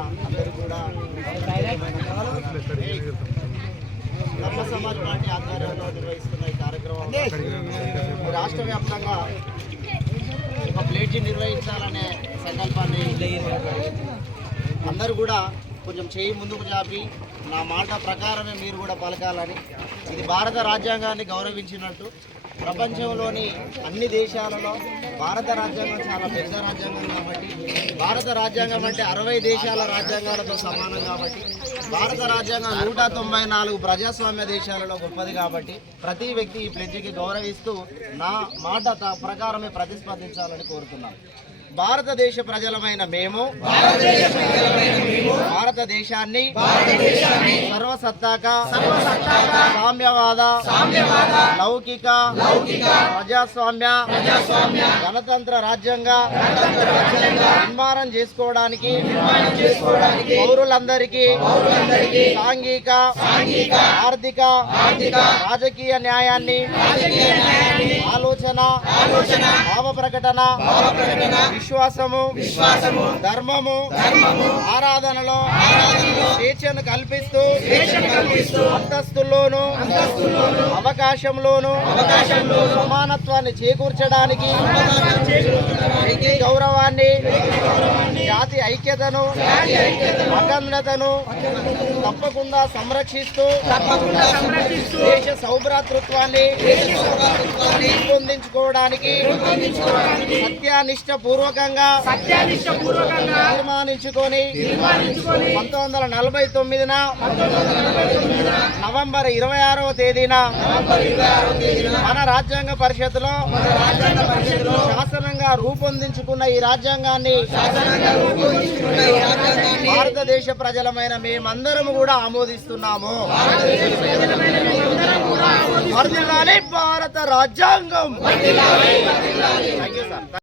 అందరికీ కూడా ధర్మ సమాజ్ పార్టీ ఆధ్వర్యంలో నిర్వహిస్తున్న ఈ కార్యక్రమం రాష్ట్ర వ్యాప్తంగా ఒక ప్లేట్జీ నిర్వహించాలనే సంకల్పాన్ని అందరూ కూడా కొంచెం చేయి ముందుకు చాపి నా మాట ప్రకారమే మీరు కూడా పలకాలని ఇది భారత రాజ్యాంగాన్ని గౌరవించినట్టు ప్రపంచంలోని అన్ని దేశాలలో భారత రాజ్యాంగం చాలా పెద్ద రాజ్యాంగం కాబట్టి భారత రాజ్యాంగం అంటే అరవై దేశాల రాజ్యాంగాలతో సమానం కాబట్టి భారత రాజ్యాంగం నూట తొంభై నాలుగు ప్రజాస్వామ్య దేశాలలో గొప్పది కాబట్టి ప్రతి వ్యక్తి ఈ ప్లెడ్జికి గౌరవిస్తూ నా మాట త- ప్రకారమే ప్రతిస్పందించాలని కోరుతున్నాను. భారతదేశ ప్రజలమైన మేము భారతదేశాన్ని సర్వసత్తాక సామ్యవాద లౌకిక ప్రజాస్వామ్య గణతంత్ర రాజ్యంగా నిర్మాణం చేసుకోవడానికి పౌరులందరికీ సాంఘిక ఆర్థిక రాజకీయ న్యాయాన్ని ఆలోచన భావ ప్రకటన విశ్వాసము ధర్మము ఆరాధనలో స్వేచ్ఛను కల్పిస్తూ అంతస్తుల్లోను అవకాశంలోను అవకాశంలో సమానత్వాన్ని చేకూర్చడానికి వ్యక్తి గౌరవాన్ని జాతి ఐక్యతను అఖండతను తప్పకుండా సంరక్షిస్తూ దేశ సౌభ్రాతృత్వాన్ని పెంపొందించుకోవడానికి సత్యానిష్ట పూర్వకంగా తీర్మానించుకొని పంతొమ్మిది వందల నలభై తొమ్మిదిన నవంబర్ ఇరవై ఆరవ తేదీన మన రాజ్యాంగ పరిషత్తులో శాసనంగా రూపొందించుకున్న ఈ రాజ్యాంగాన్ని భారతదేశ ప్రజలమైన మేమందరం కూడా ఆమోదిస్తున్నాము. వర్ధిల్లాలి భారత రాజ్యాంగం థ్యాంక్ యూ సార్